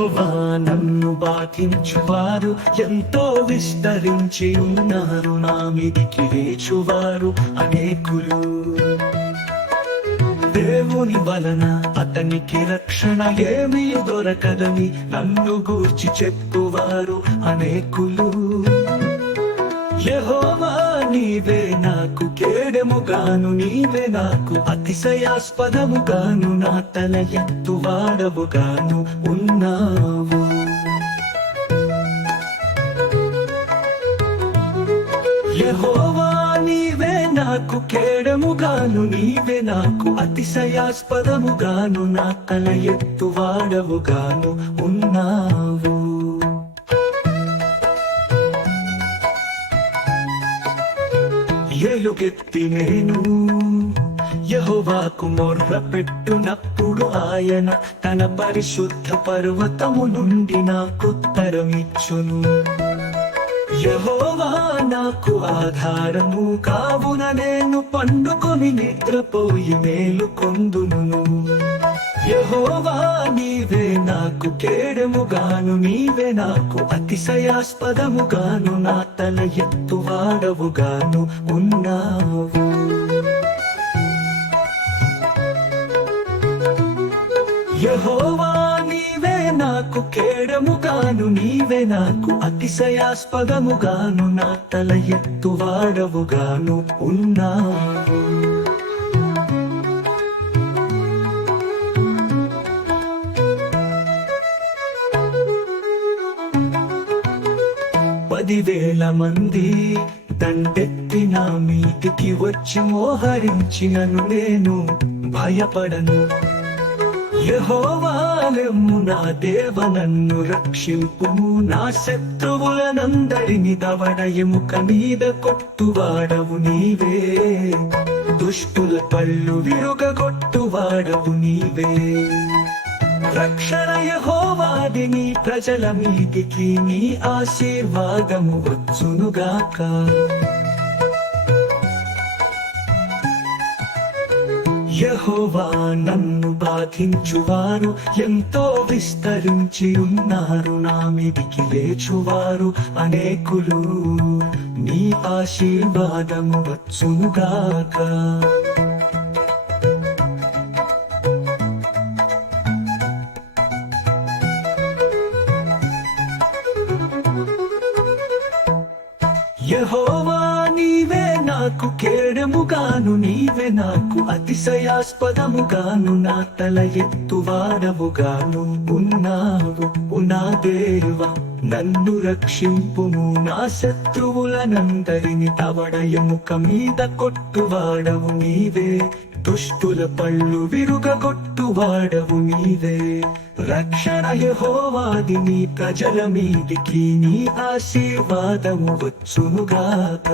యెహోవా నన్ను బాధించువారు ఎంతో విస్తరించి ఉన్నారు, నా మీదికి లేచువారు అనేకులు. దేవుని వలన అతనికి రక్షణ ఏమీ దొరకదని నన్ను గూర్చి చెప్పువారు అనేకులు. యెహోవా నీవే నాకు కేడెముగాను, నీవే నాకు అతిశయాస్పదముగాను, నా తల ఎత్తువాడవుగాను ఉన్నావు. యెహోవా నీవే నాకు కేడముగాను, నీవే నాకు అతిశయాస్పదముగాను, నా తల ఎత్తువాడవుగాను ఉన్నావు. ఎలుగెత్తి నేను యెహోవాకు మొర్ర పెట్టునప్పుడు ఆయన తన పరిశుద్ధ పర్వతము నుండి నాకుత్తరమిచ్చును. యెహోవా నాకు ఆధారము కావున నేను పండుకొని నిద్రపోయి మేలుకొందును. యెహోవా నీవే నాకు కేడెముగాను, నీవే నాకు అతిశయాస్పదముగాను, నా తల ఎత్తువాడవుగాను ఉన్నావు. యెహోవా నీవే నాకు కేడముగాను, నీవే నాకు అతిశయాస్పదముగాను, నా తల ఎత్తువాడవుగాను ఉన్నావు. పదివేల మంది దండెత్తి నా మీదికి వచ్చి మోహరించినను నేను భయపడను. యెహోవా లెమ్ము నా దేవ నన్ను రక్షింపుము, నా శత్రువులనందరిని దవడ ఎముక మీద కొట్టువాడవు నీవే, దుష్టుల పళ్ళు విరుగగొట్టువాడవు నీవే. రక్షణ యెహోవాది, నీ ప్రజల మీదికి నీ ఆశీర్వాదము వచ్చునుగాక. యెహోవా నన్ను బాధించువారు ఎంతో విస్తరించి ఉన్నారు, నా మీదికి లేచువారు అనేకులు, నీ ఆశీర్వాదము వచ్చునుగాక. యెహోవా నీవే నాకు కేడెముగాను, నీవే నాకు అతిశయాస్పదముగాను, నా తల ఎత్తువాడవుగాను ఉన్నావు. నా దేవ నన్ను రక్షింపుము, నా శత్రువులనందరిని దవడ ఎముక మీద కొట్టువాడవు నీవే, దుష్టుల పళ్ళు విరుగగొట్టువాడవు నీవే. రక్షణ యెహోవాది, నీ ప్రజల మీదికి నీ ఆశీర్వాదము వచ్చునుగాక.